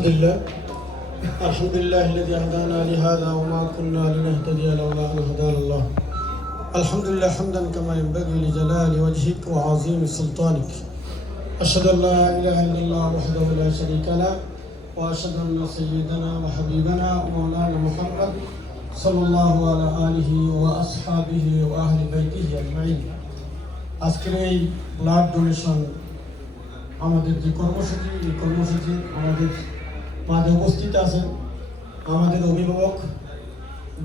الحمد لله الذي هدانا لهذا وما كنا لنهتدي لولا أن هدانا الله. الحمد لله حمدا كما ينبغي لجلال وجهك وعظيم سلطانك. أشهد أن لا إله إلا الله وحده لا شريك له وأشهد أن سيدنا وحبيبنا ومولانا محمد صلى الله على آله وأصحابه وأهل بيته أجمعين. আজকের এই blood donation আমাদের যে কর্মসূচি আমাদের মাঝে উপস্থিত আছেন আমাদের অভিভাবক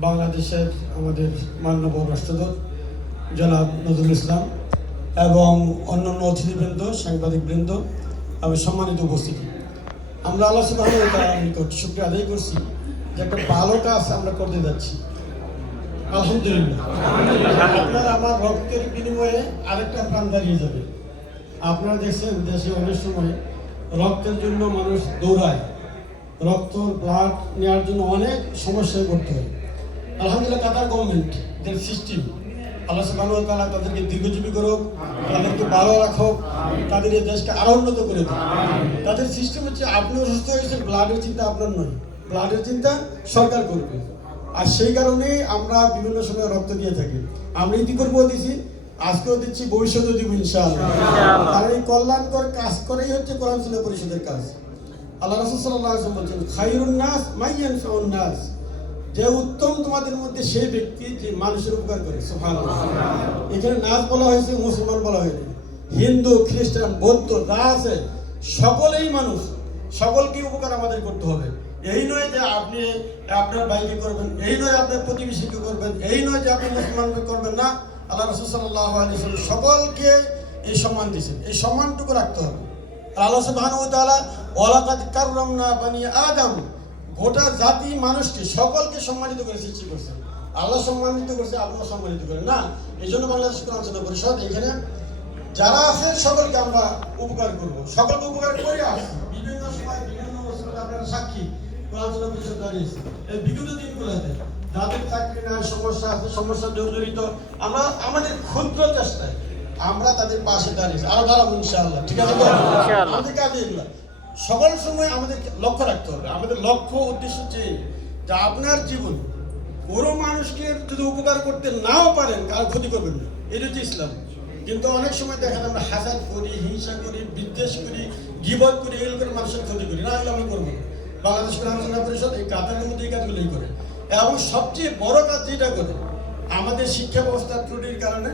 বাংলাদেশের আমাদের মাননীয় রাষ্ট্রদূত জনাব নজরুল ইসলাম এবং অন্যান্য অতিথিবৃন্দ সাংবাদিকবৃন্দ এবং সম্মানিত উপস্থিতি। আমরা আল্লাহ সুবহানাহু ওয়া তাআলার নিকট শুকরিয়া আদায় করছি যে একটা ভালো কাজ আমরা করতে যাচ্ছি। আলহামদুলিল্লাহ, আপনার আমার রক্তের বিনিময়ে আরেকটা প্রাণ দাঁড়িয়ে যাবে। আপনারা দেখছেন দেশে অনেক সময় রক্তের জন্য মানুষ দৌড়ায়, ব্লাড নেওয়ার জন্য অনেক সমস্যায় পড়তে হয়। আলহামদুলিল্লাহ কাতার গভর্নমেন্টের সিস্টেম আল্লাহ সুবহানাহু ওয়া তাআলা তাদেরকে দীর্ঘজীবী করুক, তাদেরকে ভালো রাখুক, তাদের এই দেশকে আরো উন্নত করে দেয়। তাদের সিস্টেম হচ্ছে আপনি অসুস্থ হয়েছেন, ব্লাডের চিন্তা আপনার নয়, ব্লাডের চিন্তা সরকার করবে। আর সেই কারণে আমরা বিভিন্ন সময় রক্ত দিয়ে থাকি। আমরা ইতিপূর্বেও দিছি, আজকেও দিচ্ছি, ভবিষ্যতেও দিব ইনশাআল্লাহ। কারণ এই কল্যাণকর কাজ করেই হচ্ছে কোরআন সুন্নাহ পরিষদের কাজ। আল্লাহ রাসূল সাল্লাল্লাহু আলাইহি ওয়াসাল্লাম বলেছেন খায়রুন নাস মাইয়ানফাউন নাস, যে উত্তম তোমাদের মধ্যে সেই ব্যক্তি যে মানুষের উপকার করে। সুবহানাল্লাহ, এখানে নাস বলা হয়েছে, মুসলমান বলা হয়নি। হিন্দু, খ্রিস্টান, বৌদ্ধ যা আছে সকলেই মানুষ, সকলকে উপকার আমাদের করতে হবে। এই নয় যে আপনি আপনার ভাইকে করবেন, এই নয় আপনার প্রতিবেশীকে করবেন, এই নয় যে আপনি মুসলমানকে করবেন না। আল্লাহ রাসূল সাল্লাল্লাহু আলাইহি ওয়াসাল্লাম সকলকে এই সম্মান দিয়েছেন, এই সম্মানটুকু রাখতে হবে। আল্লাহ সুবহানাহু ওয়া তাআলা ওয়ালাকাদ কাররামনা বানি আদম, গোটা জাতি মানুষকে সকলকে সম্মানিত করে সৃষ্টি করছেন। আল্লাহ সম্মানিত করছে, আপনিও সম্মানিত করেন না। এই জন্য বাংলাদেশ কোরআন সুন্নাহ পরিষদ এখানে যারা আছে সকলকে আমরা উপকার করব, সকলকে উপকার করে আসছি। বিভিন্ন সময় বিভিন্ন মুসলিম আপনারা সাক্ষী কোরআন সুন্নাহ পরিষদ দাঁড়িয়েছে এই বিগত দিনগুলোতে যাদের চাকরি নাই, সমস্যা আছে, সমস্যা জর্জরিত, আমরা আমাদের ক্ষুদ্র চেষ্টায় আমরা তাদের পাশে দাঁড়িয়েছি, আরো দাঁড়াবো ইনশাআল্লাহ। ঠিক আছে তো? আমাদের কাজে এগুলো সকল সময় আমাদের লক্ষ্য রাখতে হবে। আমাদের লক্ষ্য উদ্দেশ্য হচ্ছে যে আপনার জীবন কোনো মানুষকে যদি উপকার করতে নাও পারেন কারো ক্ষতি করবেন না, এটা হচ্ছে ইসলাম। কিন্তু অনেক সময় দেখেন আমরা হাসাদ করি, হিংসা করি, বিদ্বেষ করি, গীবত করি, এগুলো করে মানুষের ক্ষতি করি না, এগুলো আমরা করবো না। বাংলাদেশ কোরআন সুন্নাহ পরিষদ এই কাতারের মধ্যে এই কাজগুলোই করে। এবং সবচেয়ে বড় কাজ যেটা করে আমাদের শিক্ষা ব্যবস্থার ত্রুটির কারণে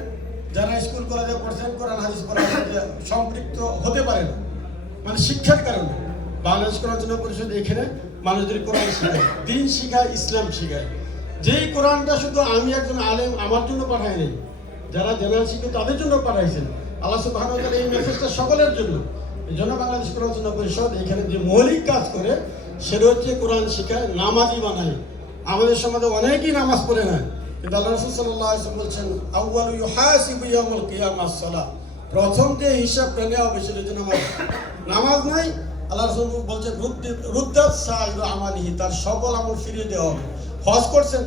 যারা স্কুল কলেজে পড়ছেন কোরআন হাদিস পড়ার সাথে সম্পৃক্ত হতে পারে না, মানে শিক্ষার কারণে বাংলাদেশ কোরআন সুন্নাহ পরিষদ এখানে মানুষদের কোরআন শেখায়, দিন শেখায়, ইসলাম শেখায়। যেই কোরআনটা শুধু আমি একজন আলেম আমার জন্য পাঠাই নাই, যারা জেনারেল শিক্ষক তাদের জন্য পাঠাইছেন। আল্লাহ সুবহানাহু ওয়া তাআলা এই মেসেজটা সকলের জন্য। এই জন্য বাংলাদেশ কোরআন সুন্নাহ পরিষদ এখানে যে মৌলিক কাজ করে সেটা হচ্ছে কোরআন শেখায়, নামাজি বানায়। আমাদের সমাজে অনেকেই নামাজ পড়ে না, কিন্তু আল্লাহ রাসূল সাল্লাল্লাহু আলাইহি ওয়াসাল্লাম বলছেন আউয়ালু ইউহাসিবু ইয়াউমুল কিয়ামাহ সালাহ, প্রথম যে হিসাবটা নেওয়া হবে সেটা হচ্ছে নামাজ। নামাজ নাই, আল্লাহ রাসূল বলছেন রুদ্দাত সাইয়্যু আমালিহি, তার সকল আমল ফিরিয়ে দেওয়া হবে। হজ করছেন,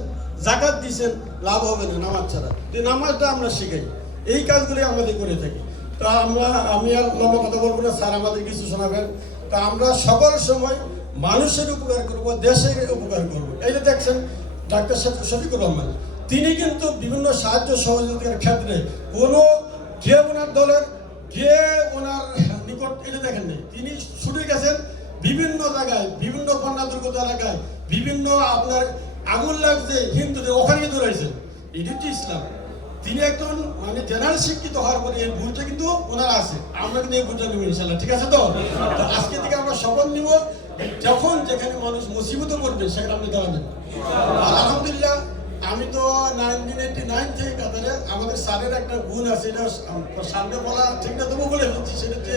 যাকাত দিয়েছেন, লাভ হবে না নামাজ ছাড়া। এই নামাজটা আমরা শিখাই, এই কাজগুলি আমাদের করে থাকি। তা আমি আর লম্বা কথা বলবো না, স্যার আমাদের কিছু শোনাবেন। তা আমরা সকল সময় মানুষের উপকার করবো, দেশের উপকার করবো। এই যে দেখছেন ডাক্তার শফিকুর রহমান, তিনি কিন্তু বিভিন্ন সাহায্য সহযোগিতার ক্ষেত্রে কোনো যে ওনার দলের যে ওনার নিকট এটা দেখেন নেই, তিনি ছুটে গেছেন বিভিন্ন জায়গায়, বিভিন্ন বন্যা দুর্গত এলাকায়, বিভিন্ন আপনার আগুন লাগছে হিন্দুদের, ওখানে কিন্তু রয়েছেন। এটি হচ্ছে ইসলাম। তিনি একজন মানে জেনারেল শিক্ষিত হওয়ার পরে এই ভুলটা কিন্তু ওনার আছে, আমরা কিন্তু এই ভুলটা নিব ইনশাআল্লাহ। ঠিক আছে তো? আজকে থেকে আমরা শপথ নিব, যখন যেখানে মানুষ মুসিবতে পড়বে সেখানে আপনি দাঁড়াবেন। আলহামদুলিল্লাহ, আমি তো 1989 থেকে কাতারে, আমাদের স্যারের একটা গুণ আছে, এটা সামনে বলা ঠিক না তবু বলে বলছি, সেটা হচ্ছে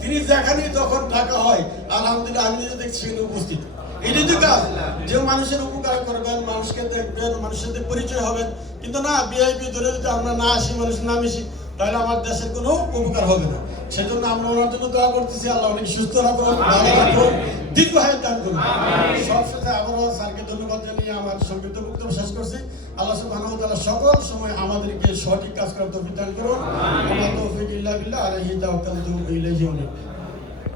তিনি যেখানেই যখন ডাকা হয় আলহামদুলিল্লাহ আমি নিজে দেখছি সেখানে উপস্থিত। এটাই তো কাজ, যে মানুষের উপকার করবেন, মানুষকে দেখবেন, মানুষের সাথে পরিচয় হবেন। কিন্তু না, ভিআইপি ধরে যদি আমরা না আসি, মানুষ না মিশি, তাহলে আমার দেশের কোনো উপকার হবে না। সেজন্য আমরা ওনার জন্য দোয়া করতেছি, আল্লাহ অনেক সুস্থ রাখুন, ভালো রাখুন, দীর্ঘায়ু দান করুন। সবশেষে আবারও স্যারকে ধন্যবাদ জানিয়ে আমার সংক্ষিপ্ত বক্তব্য শেষ করছি। আল্লাহ সুবহানাহু ওয়া তাআলা সকল সময় আমাদেরকে সঠিক কাজ করার তৌফিক দান করুন। ওয়া মা তাওফীক ইল্লা বিল্লাহ, আলাইহি তাওয়াক্কালতু ওয়া ইলাইহি উনীব।